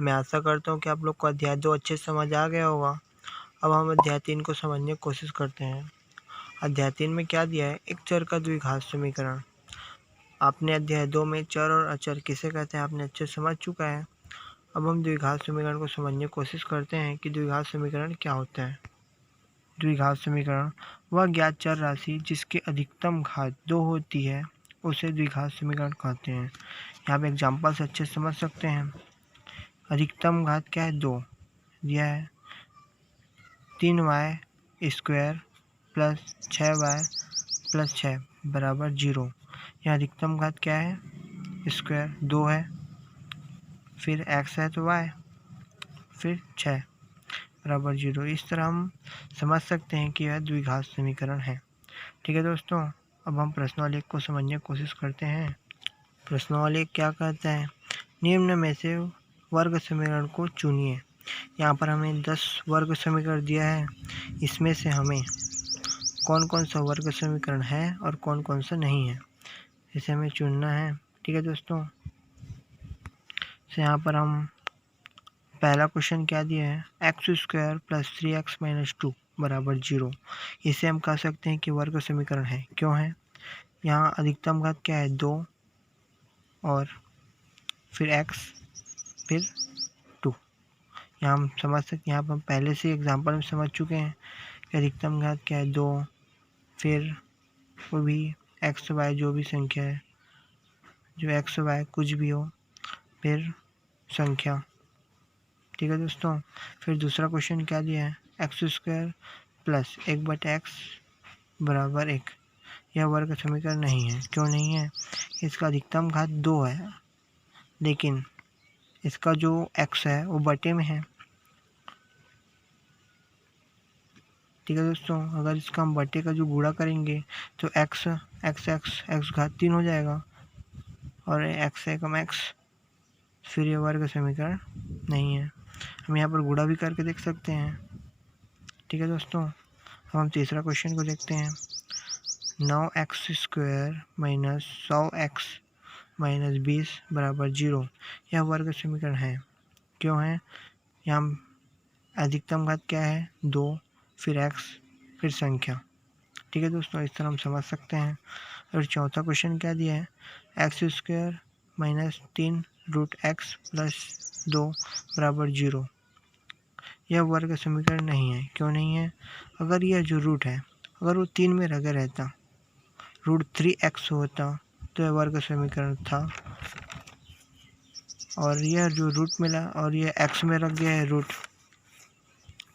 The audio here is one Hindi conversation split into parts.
मैं आशा करता हूँ कि आप लोग को अध्याय 2 अच्छे से समझ आ गया होगा। अब हम अध्याय 3 को समझने की कोशिश करते हैं। अध्याय 3 में क्या दिया है? एक चर का द्विघात समीकरण। आपने अध्याय 2 में चर और अचर किसे कहते हैं आपने अच्छे से समझ चुका है। अब हम द्विघात समीकरण को समझने की कोशिश करते हैं कि द्विघात समीकरण क्या होता है। द्विघात समीकरण वह ज्ञात चर राशि जिसकी अधिकतम घात 2 होती है उसे द्विघात समीकरण कहते हैं। यहाँ पे एग्जाम्पल से अच्छे से समझ सकते हैं। अधिकतम घात क्या है? 2 दिया है। 3y² प्लस 6y प्लस 6 बराबर 0। यहाँ अधिकतम घात क्या है? स्क्वायर 2 है, फिर x है तो y, फिर 6 बराबर 0। इस तरह हम समझ सकते हैं कि यह द्विघात समीकरण है। ठीक है दोस्तों, अब हम प्रश्नावली को समझने की कोशिश करते हैं। प्रश्नावली क्या कहता है? निम्न में से वर्ग समीकरण को चुनिए। यहाँ पर हमें 10 वर्ग समीकरण दिया है। इसमें से हमें कौन कौन सा वर्ग समीकरण है और कौन कौन सा नहीं है इसे हमें चुनना है। ठीक है दोस्तों, तो यहाँ पर हम पहला क्वेश्चन क्या दिया है? x² प्लस 3x माइनस 2 बराबर 0। इसे हम कह सकते हैं कि वर्ग समीकरण है। क्यों है? यहाँ अधिकतम घात क्या है? 2 और फिर x फिर 2। यहाँ हम समझ सकते हैं, यहाँ पर हम पहले से एग्जाम्पल में समझ चुके हैं कि अधिकतम घात क्या है? 2, फिर वो भी x y जो भी संख्या है, जो x y कुछ भी हो, फिर संख्या। ठीक है दोस्तों, फिर दूसरा क्वेश्चन क्या दिया है? x² प्लस 1/x बराबर 1। यह वर्ग समीकरण नहीं है। क्यों नहीं है? इसका अधिकतम घात 2 है, लेकिन इसका जो x है वो बटे में है। ठीक है दोस्तों, अगर इसका हम बटे का जो गुणा करेंगे तो x घात 3 हो जाएगा और x है कम x, फिर ये वर्ग समीकरण नहीं है। हम यहाँ पर गुणा भी करके देख सकते हैं। ठीक है दोस्तों, अब हम तीसरा क्वेश्चन को देखते हैं। 9x² माइनस 100x माइनस 20 बराबर 0। यह वर्ग समीकरण है। क्यों है? यहाँ अधिकतम घात क्या है? 2, फिर x फिर संख्या। ठीक है दोस्तों, इस तरह हम समझ सकते हैं। और चौथा क्वेश्चन क्या दिया है? x² minus 3 root x plus 2 बराबर 0। यह वर्ग समीकरण नहीं है। क्यों नहीं है? अगर यह जो रूट है अगर वो 3 में लगे रहता, रूट 3x होता तो यह वर्ग समीकरण था, और यह जो रूट मिला और यह x में रख गया है रूट,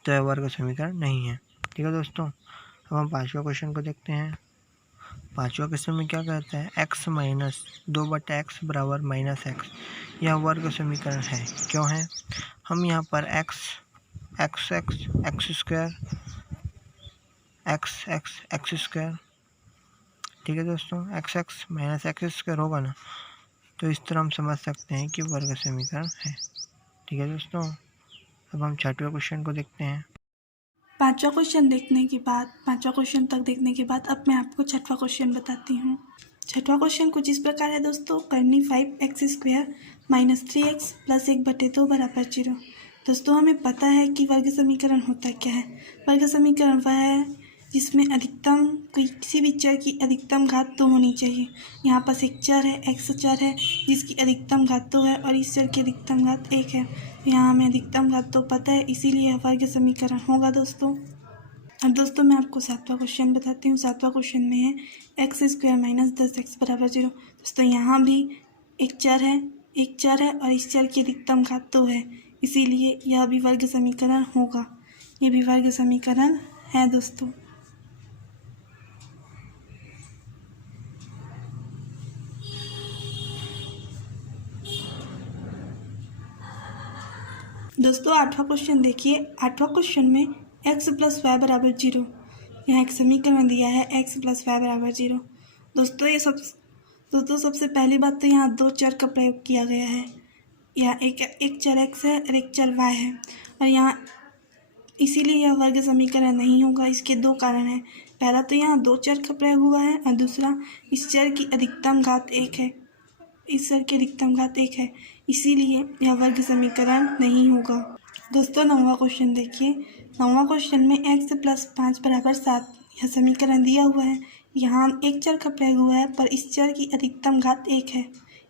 तो यह वर्ग समीकरण नहीं है। ठीक है दोस्तों, अब हम पांचवा क्वेश्चन को देखते हैं। पांचवा क्वेश्चन में क्या कहता है? x माइनस 2/x बराबर माइनस x। यह वर्ग समीकरण है। क्यों है? हम यहाँ पर x स्क्वायर x स्क्वायर, ठीक है दोस्तों, x माइनस x स्क्वायर होगा ना, तो इस तरह हम समझ सकते हैं कि वर्ग समीकरण है। ठीक है दोस्तों, अब हम छठवें क्वेश्चन को देखते हैं। पांचवा क्वेश्चन तक देखने के बाद अब मैं आपको छठवां क्वेश्चन बताती हूँ। छठवां क्वेश्चन कुछ इस प्रकार है दोस्तों। करनी 5x² माइनस 3x प्लस 1/2 बराबर 0। दोस्तों, हमें पता है कि वर्ग समीकरण होता क्या है। वर्ग समीकरण वह है जिसमें अधिकतम किसी भी चर की अधिकतम घात 2 होनी चाहिए। यहाँ पास एक चर है, x चर है, जिसकी अधिकतम घात 2 है और इस चर की अधिकतम घात 1 है। यहाँ हमें अधिकतम घात 2 पता है, इसीलिए यह वर्ग समीकरण होगा दोस्तों। अब दोस्तों मैं आपको सातवां क्वेश्चन बताती हूँ। सातवां क्वेश्चन में है x² माइनस 10x बराबर 0। दोस्तों, यहाँ भी एक चर है और इस चर की अधिकतम घात 2 है, इसीलिए यह भी वर्ग समीकरण होगा। ये भी वर्ग समीकरण है दोस्तों। दोस्तों, आठवां क्वेश्चन देखिए। आठवां क्वेश्चन में x प्लस वाई बराबर 0। यहाँ एक समीकरण दिया है x प्लस वाई बराबर 0। दोस्तों सबसे पहली बात तो यहाँ दो चर का प्रयोग किया गया है। यहाँ एक चर x है और एक चर y है, और यहाँ इसीलिए यह वर्ग समीकरण नहीं होगा। इसके दो कारण हैं। पहला तो यहाँ दो चर का प्रयोग हुआ है और दूसरा इस चर की अधिकतम घात 1 है, इस चर की अधिकतम घात 1 है, इसीलिए यह वर्ग समीकरण नहीं होगा। दोस्तों 9वां क्वेश्चन देखिए। 9वां क्वेश्चन में x + 5 = 7 यह समीकरण दिया हुआ है। यहाँ एक चर का प्रयोग हुआ है, पर इस चर की अधिकतम घात 1 है,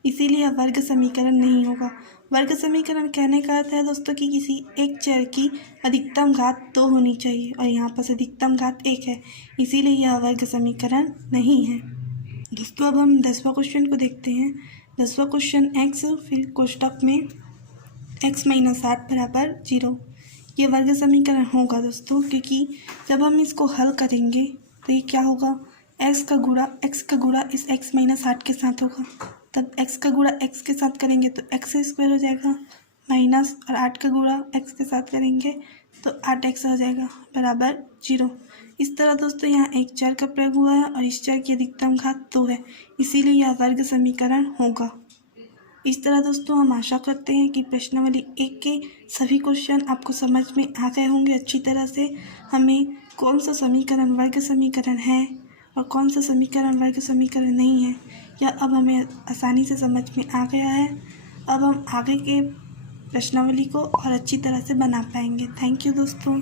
इसीलिए यह वर्ग समीकरण नहीं होगा। वर्ग समीकरण कहने का अर्थ है दोस्तों कि किसी एक चर की अधिकतम घात 2 होनी चाहिए, और यहाँ पर अधिकतम घात 1 है, इसीलिए यह वर्ग समीकरण नहीं है। दोस्तों अब हम 10वां क्वेश्चन को देखते हैं। 10वां क्वेश्चन x फिर कोष्टक में x - 8 = 0 ये वर्ग समीकरण होगा दोस्तों, क्योंकि जब हम इसको हल करेंगे तो ये क्या होगा, x का गुणा इस x - 8 के साथ होगा। तब x का गुणा x के साथ करेंगे तो x² हो जाएगा, माइनस और 8 का गुणा x के साथ करेंगे तो 8x हो जाएगा बराबर 0। इस तरह दोस्तों यहाँ एक चर का प्रयोग हुआ है और इस चर की अधिकतम घात 2 है, इसीलिए यह वर्ग समीकरण होगा। इस तरह दोस्तों हम आशा करते हैं कि प्रश्नावली 1 के सभी क्वेश्चन आपको समझ में आ गए होंगे अच्छी तरह से। हमें कौन सा समीकरण वर्ग समीकरण है और कौन सा समीकरण वर्ग समीकरण नहीं है, यह अब हमें आसानी से समझ में आ गया है। अब हम आगे के प्रश्नावली को और अच्छी तरह से बना पाएंगे। थैंक यू दोस्तों।